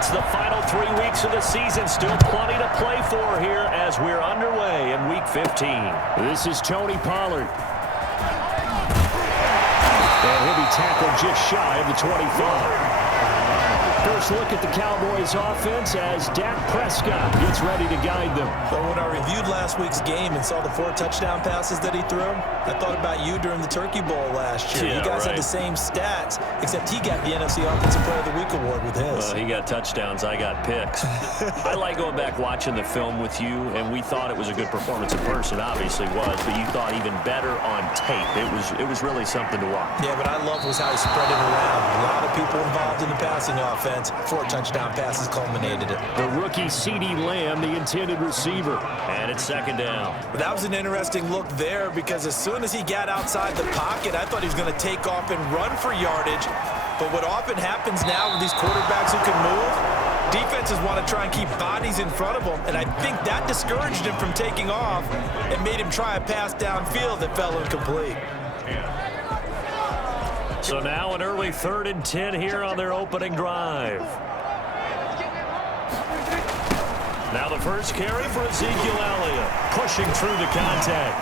It's the final 3 weeks of the season. Still plenty to play for here as we're underway in Week 15. This is Tony Pollard. And he'll be tackled just shy of the 25. First look at the Cowboys offense as Dak Prescott gets ready to guide them. But when I reviewed last week's game and saw the 4 touchdown passes that he threw, I thought about you during the Turkey Bowl last year. You guys had the same stats, except he got the NFC Offensive Player of the Week award with his. Well, he got touchdowns, I got picks. I like going back watching the film with you, and we thought it was a good performance in person. Obviously was, but you thought even better on tape. It was really something to watch. Yeah, what I love was how he spread it around. A lot of people involved in the passing offense. 4 touchdown passes culminated it. The rookie CeeDee Lamb, the intended receiver. And it's second down. That was an interesting look there because as soon as he got outside the pocket, I thought he was going to take off and run for yardage. But what often happens now with these quarterbacks who can move, defenses want to try and keep bodies in front of them. And I think that discouraged him from taking off and made him try a pass downfield that fell incomplete. So now an early 3rd and 10 here on their opening drive. Now the first carry for Ezekiel Elliott. Pushing through the contact.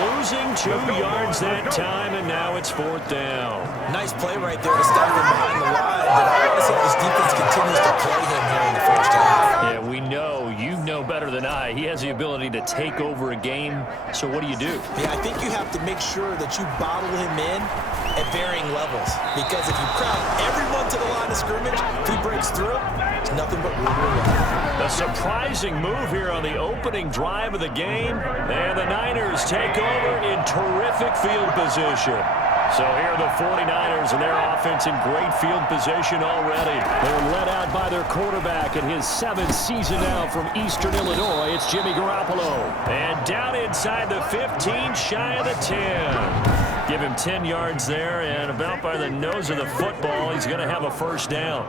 Losing 2 yards that time, and now it's 4th down. Nice play right there to stop him behind the line. But I want to see if this defense continues to play him here in the first half. Yeah, we know. You know better than I. He has the ability to take over a game. So what do you do? Yeah, I think you have to make sure that you bottle him in at varying levels. Because if you crowd everyone to the line of scrimmage, if he breaks through, it's nothing but room to run. A surprising move here on the opening drive of the game. And the Niners take over in terrific field position. So here are the 49ers and their offense in great field position already. They're led out by their quarterback in his 7th season now from Eastern Illinois. It's Jimmy Garoppolo. And down inside the 15, shy of the 10. Give him 10 yards there, and about by the nose of the football, he's going to have a first down.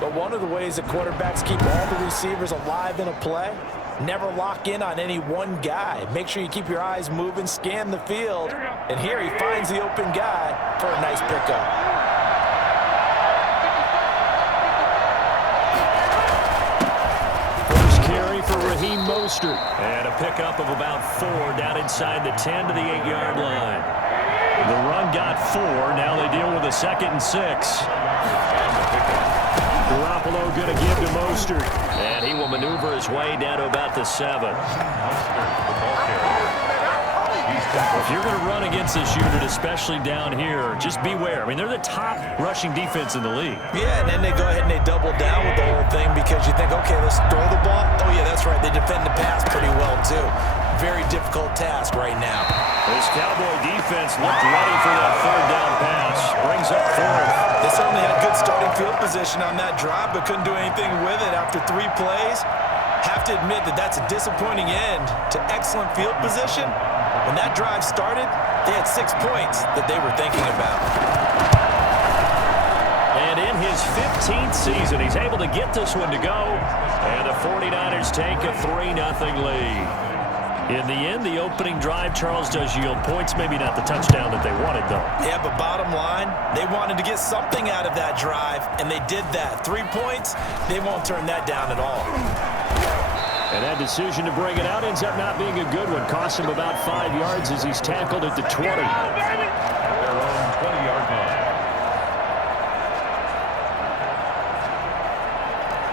But one of the ways that quarterbacks keep all the receivers alive in a play, never lock in on any one guy. Make sure you keep your eyes moving, scan the field, and here he finds the open guy for a nice pickup. First carry for Raheem Mostert. And a pickup of about 4 down inside the 10 to the 8-yard line. The run got 4. Now they deal with a 2nd and 6. Garoppolo going to give to Mostert. And he will maneuver his way down to about the 7. If you're going to run against this unit, especially down here, just beware. I mean, they're the top rushing defense in the league. Yeah, and then they go ahead and they double down with the whole thing because you think, okay, let's throw the ball. Oh, yeah, that's right. They defend the pass pretty well, too. Very difficult task right now. This Cowboy defense looked ready for that 3rd down pass. Brings up 4th. They certainly had good starting field position on that drive, but couldn't do anything with it after 3 plays. Have to admit that that's a disappointing end to excellent field position. When that drive started, they had 6 points that they were thinking about. And in his 15th season, he's able to get this one to go. And the 49ers take a 3-0 lead. In the end, the opening drive, Charles, does yield points. Maybe not the touchdown that they wanted, though. Yeah, but bottom line, they wanted to get something out of that drive, and they did that. 3 points, they won't turn that down at all. And that decision to bring it out ends up not being a good one. Cost him about 5 yards as he's tackled at the 20. Their own 20-yard line.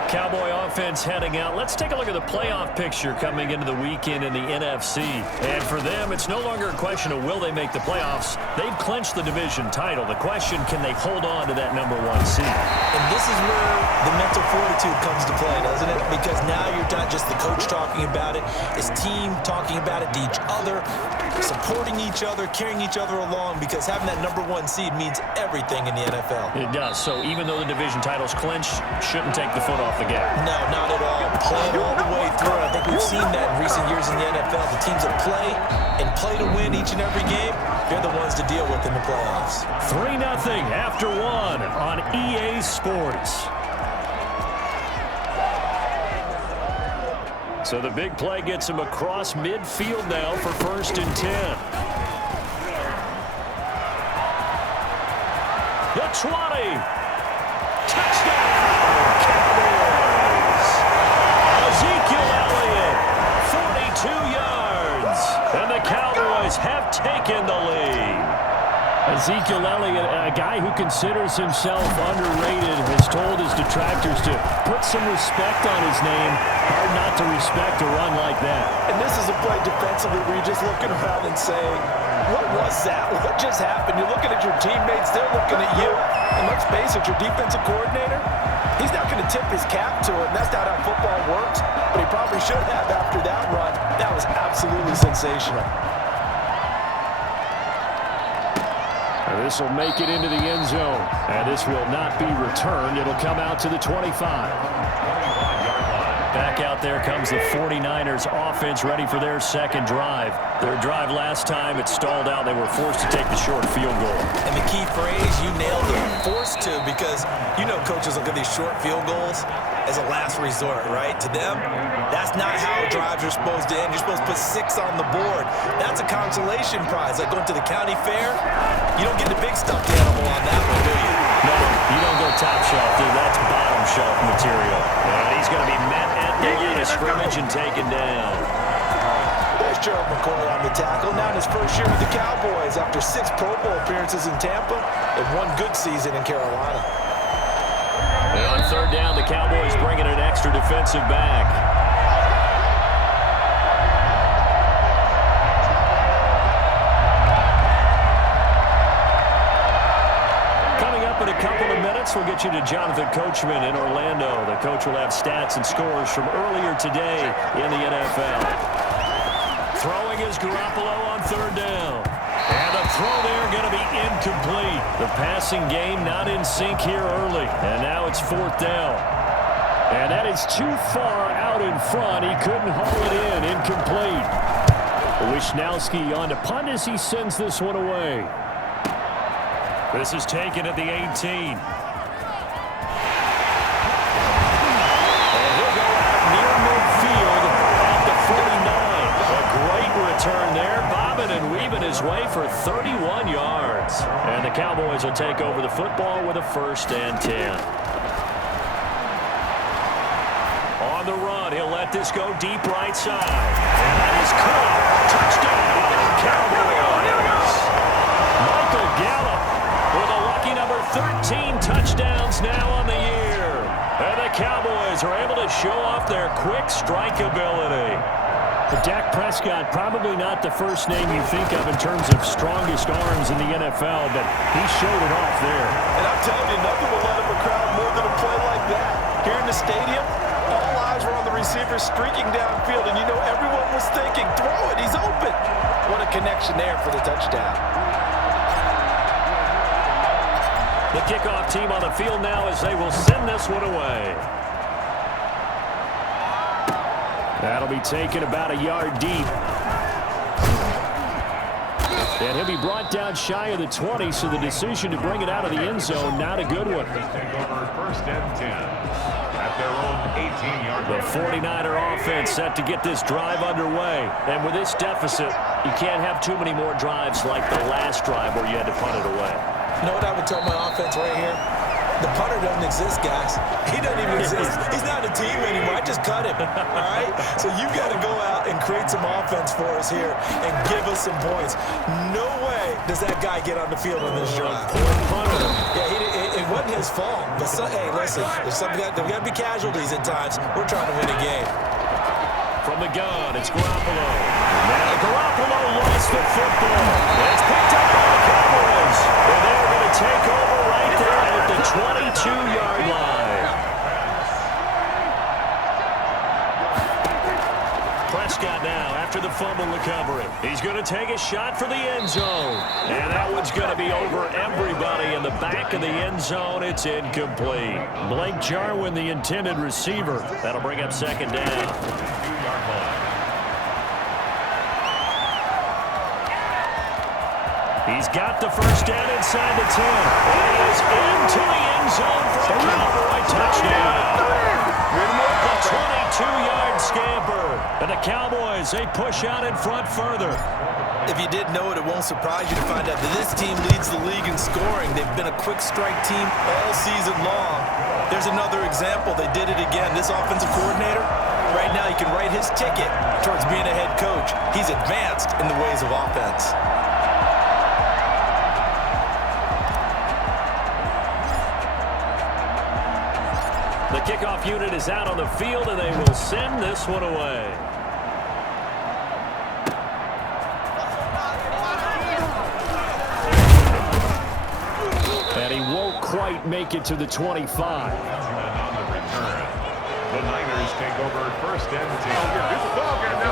Cowboy offense heading out. Let's take a look at the playoff picture coming into the weekend in the NFC. And for them, it's no longer a question of will they make the playoffs. They've clinched the division title. The question, can they hold on to that #1 seed? And this is where the mental fortitude comes to play, doesn't it? Because now you're not just the coach talking about it. It's team talking about it to each other, supporting each other, carrying each other along, because having that #1 seed means everything in the NFL. It does. So even though the division title's clinched, shouldn't take the foot off the gas. No, not at all. Play it all the way through. I think we've seen that in recent years in the NFL. The teams that play and play to win each and every game, they're the ones to deal with in the playoffs. 3-0 after 1 on EA Sports. So the big play gets him across midfield now for 1st and 10. The 20. Touchdown, Cowboys! Ezekiel Elliott, 42 yards. And the Cowboys have taken the lead. Ezekiel Elliott, a guy who considers himself underrated, has told his detractors to put some respect on his name. Hard not to respect a run like that. And this is a play defensively where you're just looking around and saying, what was that? What just happened? You're looking at your teammates, they're looking at you. And let's face it, your defensive coordinator, he's not going to tip his cap to it. And that's not how football works. But he probably should have after that run. That was absolutely sensational. This will make it into the end zone. And this will not be returned. It'll come out to the 25. Back out there comes the 49ers offense ready for their second drive. Their drive last time, it stalled out. They were forced to take the short field goal. And the key phrase, you nailed it, forced to, because you know coaches look at these short field goals as a last resort, right? To them, that's not how drives are supposed to end. You're supposed to put 6 on the board. That's a consolation prize. Like going to the county fair, you don't get the big stuffed animal on that one, do you? No, you don't go top shelf, dude. That's bottom shelf material. And he's going to be met at the line of scrimmage and taken down. There's Gerald McCoy on the tackle. Now in his first year with the Cowboys after 6 Pro Bowl appearances in Tampa and 1 good season in Carolina. And on third down, the Cowboys bringing an extra defensive back. In a couple of minutes, we'll get you to Jonathan Coachman in Orlando. The coach will have stats and scores from earlier today in the NFL. Throwing is Garoppolo on third down. And the throw there going to be incomplete. The passing game not in sync here early. And now it's fourth down. And that is too far out in front. He couldn't haul it in. Incomplete. Wishnowski on to punt as he sends this one away. This is taken at the 18. And he'll go out near midfield at the 49. A great return there, bobbing and weaving his way for 31 yards. And the Cowboys will take over the football with a 1st and 10. On the run, he'll let this go deep right side. And that is caught. Touchdown, Cowboys. Michael Gallup with a lucky number 13 touchdowns now on the year. And the Cowboys are able to show off their quick strike ability. Dak Prescott, probably not the first name you think of in terms of strongest arms in the NFL, but he showed it off there. And I'm telling you, nothing will let up a crowd more than a play like that. Here in the stadium, all eyes were on the receiver streaking downfield, and you know everyone was thinking, throw it, he's open. What a connection there for the touchdown. The kickoff team on the field now as they will send this one away. That'll be taken about a yard deep. And he'll be brought down shy of the 20, so the decision to bring it out of the end zone, not a good one. Take over 1st and 10 at their own 18-yard line. The 49er offense set to get this drive underway. And with this deficit, you can't have too many more drives like the last drive where you had to punt it away. You know what I would tell my offense right here? The punter doesn't exist, guys. He doesn't even exist. He's not a team anymore. I just cut him, all right? So you've got to go out and create some offense for us here and give us some points. No way does that guy get on the field on this drive. Yeah, it wasn't his fault. But hey, listen, there's got to be casualties at times. We're trying to win a game. From the gun, it's Garoppolo. Now Garoppolo lost the football. It's picked up by the Cowboys. And they're going to take over right there at the 22-yard line. Prescott now after the fumble recovery. He's going to take a shot for the end zone. And that one's going to be over everybody in the back of the end zone. It's incomplete. Blake Jarwin, the intended receiver. That'll bring up 2nd down. He's got the 1st down inside the 10. And he is into the end zone for a Cowboy touchdown. A 22-yard scamper. And the Cowboys, they push out in front further. If you didn't know it, it won't surprise you to find out that this team leads the league in scoring. They've been a quick strike team all season long. There's another example. They did it again. This offensive coordinator, right now he can write his ticket towards being a head coach. He's advanced in the ways of offense. The kickoff unit is out on the field, and they will send this one away. And he won't quite make it to the 25. On the return, the Niners take over first and 10. Here's the ball game now.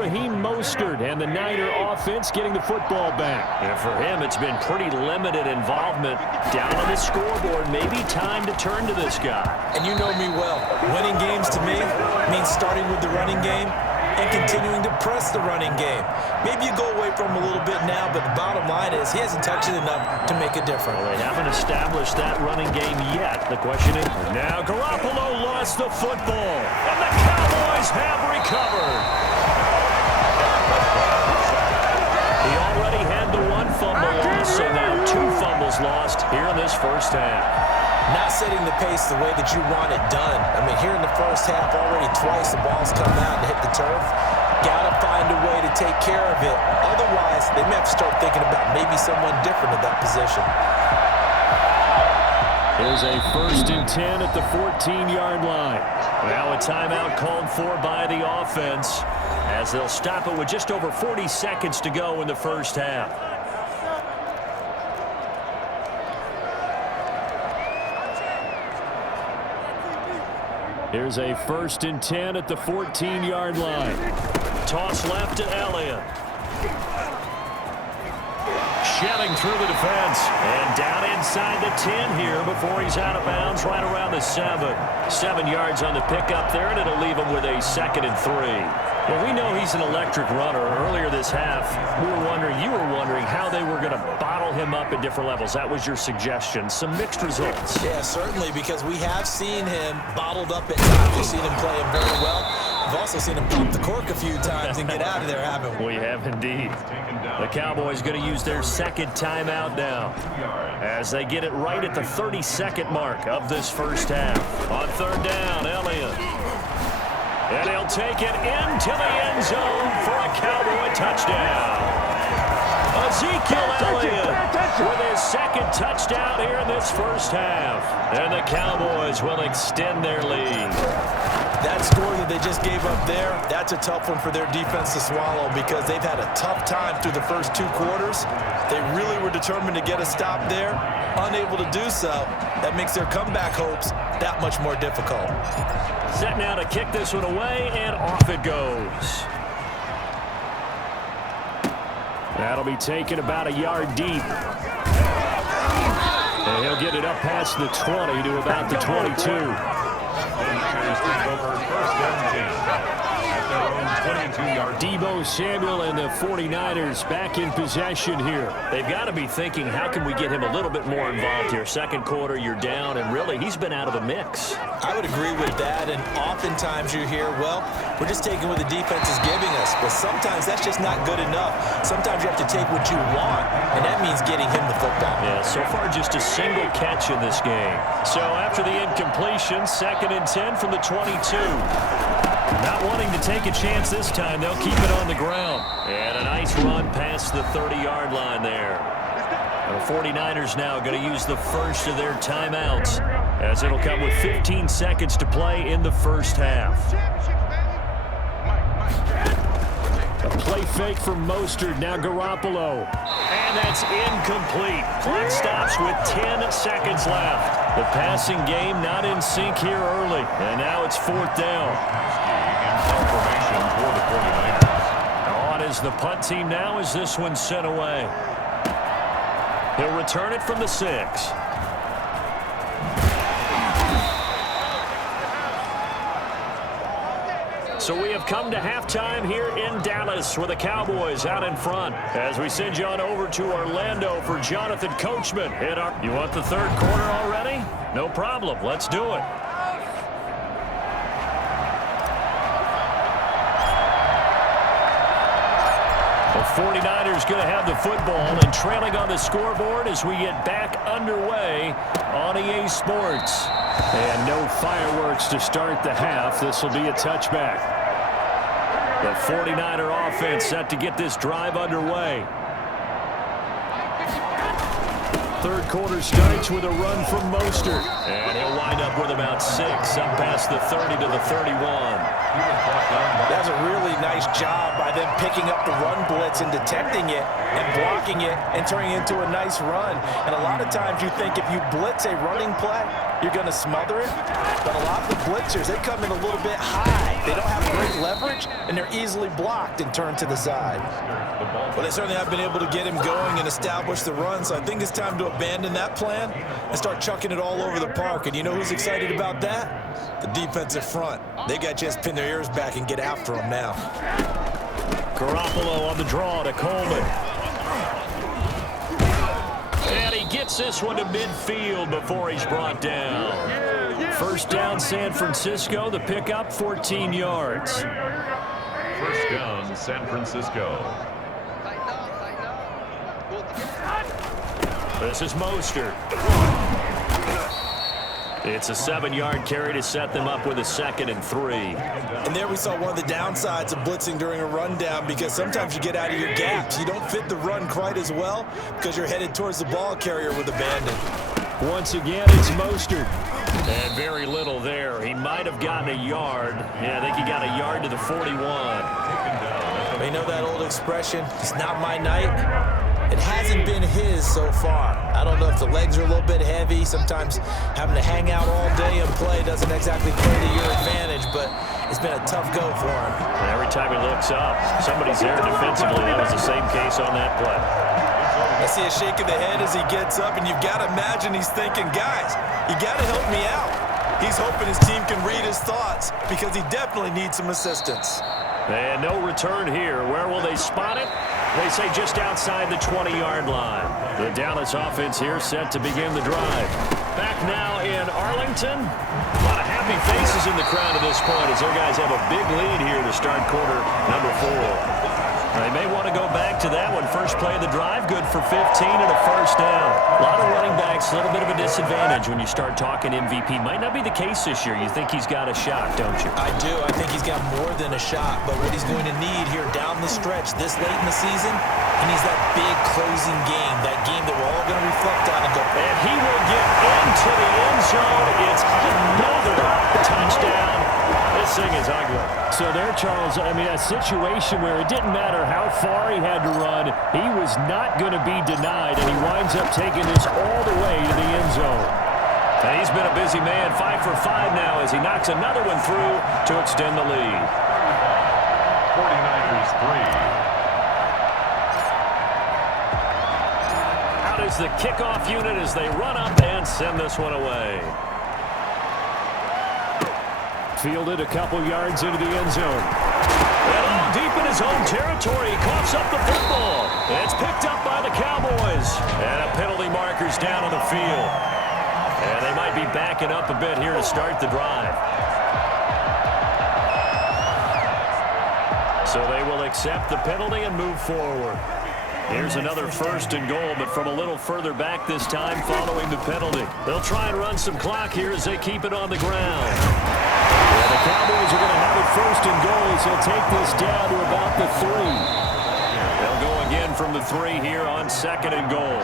Raheem Mostert and the Niner offense getting the football back. And for him, it's been pretty limited involvement. Down on the scoreboard, maybe time to turn to this guy. And you know me well. Winning games to me means starting with the running game and continuing to press the running game. Maybe you go away from him a little bit now, but the bottom line is he hasn't touched it enough to make a difference. Well, they haven't established that running game yet. The question is, now Garoppolo lost the football, and the Cowboys have recovered. He already had the one fumble loss, so now 2 fumbles lost here in this first half. Not setting the pace the way that you want it done. I mean, here in the first half, already twice the ball's come out and hit the turf. Got to find a way to take care of it. Otherwise, they may have to start thinking about maybe someone different at that position. Here's a 1st and 10 at the 14-yard line. Now a timeout called for by the offense as they'll stop it with just over 40 seconds to go in the first half. Here's a 1st and 10 at the 14-yard line. Toss left to Elliott. Shelling through the defense. And down inside the 10 here before he's out of bounds right around the 7. 7 yards on the pickup there, and it'll leave him with a 2nd and 3. Well, we know he's an electric runner. Earlier this half, you were wondering how they were going to bottle him up at different levels. That was your suggestion. Some mixed results. Yeah, certainly, because we have seen him bottled up at times. We've seen him play him very well. We've also seen him pop the cork a few times and get out of there, haven't we? We have indeed. The Cowboys going to use their 2nd timeout now as they get it right at the 32nd mark of this first half. On 3rd down, Elliott. And he'll take it into the end zone for a Cowboy touchdown. Ezekiel Elliott with his 2nd touchdown here in this first half. And the Cowboys will extend their lead. That score that they just gave up there, that's a tough one for their defense to swallow because they've had a tough time through the first 2 quarters. They really were determined to get a stop there, unable to do so. That makes their comeback hopes that much more difficult. Set now to kick this one away, and off it goes. That'll be taken about a yard deep. And he'll get it up past the 20 to about the 22. Deebo Samuel and the 49ers back in possession here. They've got to be thinking, how can we get him a little bit more involved here? 2nd quarter, you're down, and really, he's been out of the mix. I would agree with that, and oftentimes you hear, well, we're just taking what the defense is giving us, but sometimes that's just not good enough. Sometimes you have to take what you want, and that means getting him the football. Yeah, so far just a single catch in this game. So after the incompletion, 2nd and 10 from the 22. Not wanting to take a chance this time, they'll keep it on the ground. And a nice run past the 30-yard line there. The 49ers now going to use the first of their timeouts as it'll come with 15 seconds to play in the first half. A play fake for Mostert, now Garoppolo. And that's incomplete. Clock stops with 10 seconds left. The passing game not in sync here early. And now it's 4th down. Formation for the 49ers. On is the punt team now as this one's sent away. He'll return it from the 6. So we have come to halftime here in Dallas with the Cowboys out in front. As we send you on over to Orlando for Jonathan Coachman. You want the 3rd quarter already? No problem. Let's do it. 49ers going to have the football and trailing on the scoreboard as we get back underway on EA Sports. And no fireworks to start the half. This will be a touchback. The 49er offense set to get this drive underway. Third quarter starts with a run from Mostert. And he'll wind up with about 6, up past the 30 to the 31. That's a really nice job by them picking up the run blitz and detecting it and blocking it and turning it into a nice run. And a lot of times you think if you blitz a running play, you're going to smother it. But a lot of the blitzers, they come in a little bit high. They don't have great leverage, and they're easily blocked and turned to the side. Well, they certainly have been able to get him going and establish the run, so I think it's time to abandon that plan and start chucking it all over the park. And you know who's excited about that? The defensive front. They got to just pin their ears back and get after him now. Garoppolo on the draw to Coleman. And he gets this one to midfield before he's brought down. First down, San Francisco. The pickup, 14 yards. First down, San Francisco. This is Mostert. It's a 7-yard carry to set them up with a 2nd and 3. And there we saw one of the downsides of blitzing during a rundown, because sometimes you get out of your gaps. You don't fit the run quite as well because you're headed towards the ball carrier with abandon. Once again, it's Mostert. And very little there. He might have gotten a yard. Yeah, I think he got a yard to the 41. You know that old expression, it's not my night? It hasn't been his so far. I don't know if the legs are a little bit heavy. Sometimes having to hang out all day and play doesn't exactly play to your advantage, but it's been a tough go for him. And every time he looks up, somebody's there defensively. That was the same case on that play. I see a shake of the head as he gets up, and you've got to imagine he's thinking, guys, you got to help me out. He's hoping his team can read his thoughts because he definitely needs some assistance. And no return here. Where will they spot it? They say just outside the 20-yard line. The Dallas offense here set to begin the drive. Back now in Arlington. A lot of happy faces in the crowd at this point as their guys have a big lead here to start quarter number 4. They may want to go back to that one. First play of the drive, good for 15 and a first down. A lot of running backs, a little bit of a disadvantage when you start talking MVP. Might not be the case this year. You think he's got a shot, don't you? I do. I think he's got more than a shot. But what he's going to need here down the stretch this late in the season, he needs that big closing game, that game that we're all going to reflect on and go. And he will get into the end zone. It's another touchdown. This thing is ugly. So there, Charles, I mean, a situation where it didn't matter how far he had to run, he was not going to be denied, and he winds up taking this all the way to the end zone. And he's been a busy man, 5 for 5 now as he knocks another one through to extend the lead. 49ers 3. Out is the kickoff unit as they run up and send this one away. Fielded a couple yards into the end zone. And all deep in his own territory, he coughs up the football. It's picked up by the Cowboys. And a penalty marker's down on the field. And they might be backing up a bit here to start the drive. So they will accept the penalty and move forward. Here's another 1st and goal, but from a little further back this time following the penalty. They'll try and run some clock here as they keep it on the ground. Well, the Cowboys are going to have it 1st and goal, so they'll take this down to about the 3. They'll go again from the 3 here on 2nd and goal.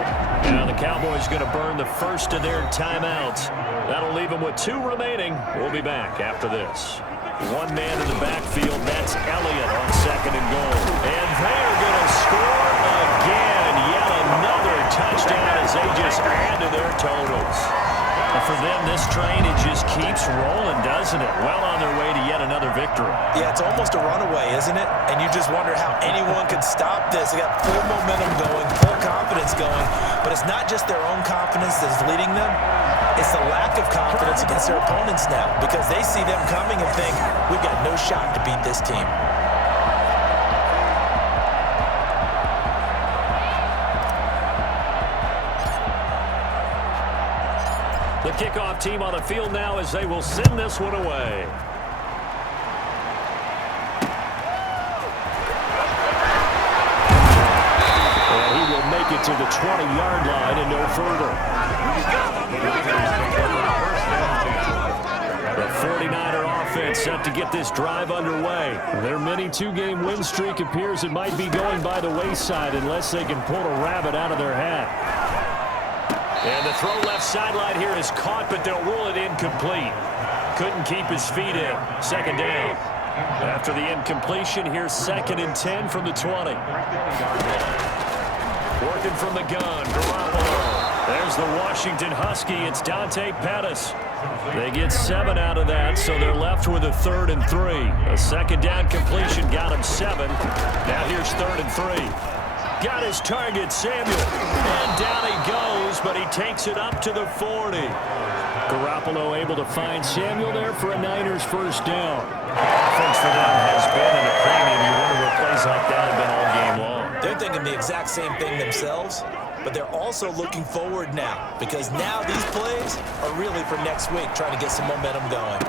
Now the Cowboys going to burn the first of their timeouts. That'll leave them with 2 remaining. We'll be back after this. One man in the backfield, that's Elliott on 2nd and goal. And they're going to score again. Yet another touchdown as they just add to their totals. And for them, this train, it just keeps rolling, doesn't it? Well on their way to yet another victory. Yeah, it's almost a runaway, isn't it? And you just wonder how anyone could stop this. They got full momentum going, full confidence going. But it's not just their own confidence that's leading them. It's the lack of confidence against their opponents now, because they see them coming and think, we've got no shot to beat this team. The kickoff team on the field now as they will send this one away. to the 20-yard line and no further. The 49er offense set to get this drive underway. Their mini two-game win streak appears it might be going by the wayside unless they can pull a rabbit out of their hat. And the throw left sideline here is caught, but they'll rule it incomplete. Couldn't keep his feet in. Second down. After the incompletion, here's 2nd and 10 from the 20. Working from the gun, Garoppolo. There's the Washington Husky. It's Dante Pettis. They get 7 out of that, so they're left with a 3rd and 3. A second down completion got him 7. Now here's 3rd and 3. Got his target, Samuel. And down he goes, but he takes it up to the 40. Garoppolo able to find Samuel there for a Niners first down. Offense for them has been in a premium. You wonder what plays like that have been all game long. They're thinking the exact same thing themselves, but they're also looking forward now because now these plays are really for next week, trying to get some momentum going.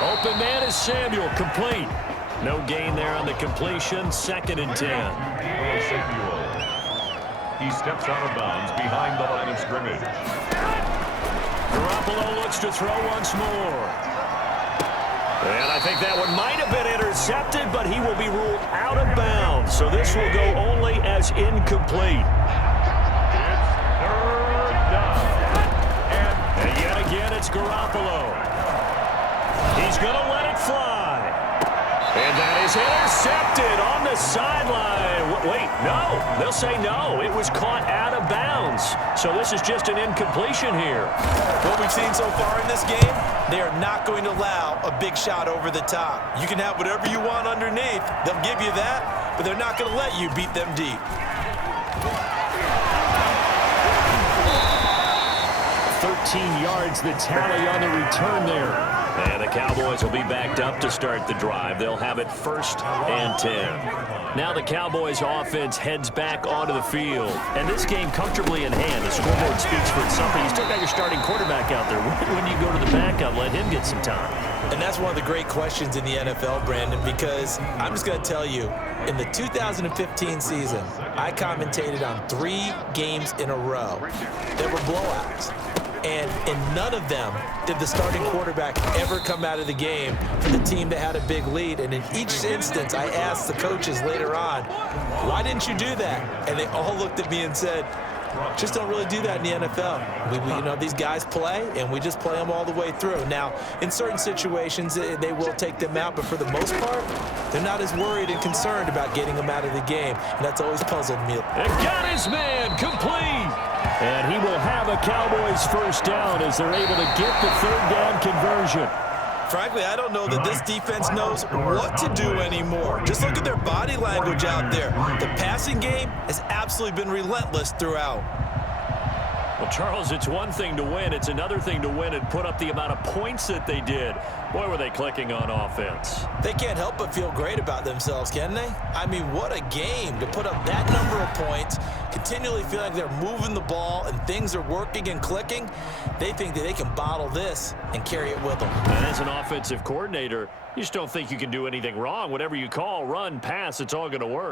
Open man is Samuel, complete. No gain there on the completion, 2nd and 10. He steps out of bounds behind the line of scrimmage. Garoppolo looks to throw once more. And I think that one might have been intercepted, but he will be ruled out of bounds. So this will go only as incomplete. It's 3rd down. And yet again, it's Garoppolo. He's going to let it fly. And that is intercepted on the sideline. Wait, no. They'll say no. It was caught out of bounds. So this is just an incompletion here. What we've seen so far in this game, they are not going to allow a big shot over the top. You can have whatever you want underneath. They'll give you that, but they're not going to let you beat them deep. 13 yards the tally on the return there. And the Cowboys will be backed up to start the drive. They'll have it 1st and 10. Now the Cowboys offense heads back onto the field. And this game comfortably in hand. The scoreboard speaks for itself. You still got your starting quarterback out there. When you go to the backup, let him get some time. And that's one of the great questions in the NFL, Brandon, because I'm just going to tell you, in the 2015 season, I commentated on 3 games in a row that were blowouts. And in none of them did the starting quarterback ever come out of the game for the team that had a big lead. And in each instance, I asked the coaches later on, why didn't you do that? And they all looked at me and said, just don't really do that in the NFL. These guys play, and we just play them all the way through. Now, in certain situations, they will take them out, but for the most part, they're not as worried and concerned about getting them out of the game, and that's always puzzled me. And got his man complete. And he will have a Cowboys first down as they're able to get the 3rd down conversion. Frankly, I don't know that this defense knows what to do anymore. Just look at their body language out there. The passing game has absolutely been relentless throughout. Well, Charles, it's one thing to win. It's another thing to win and put up the amount of points that they did. Boy, were they clicking on offense. They can't help but feel great about themselves, can they? I mean, what a game to put up that number of points, continually feel like they're moving the ball and things are working and clicking. They think that they can bottle this and carry it with them. And as an offensive coordinator, you just don't think you can do anything wrong. Whatever you call, run, pass, it's all going to work.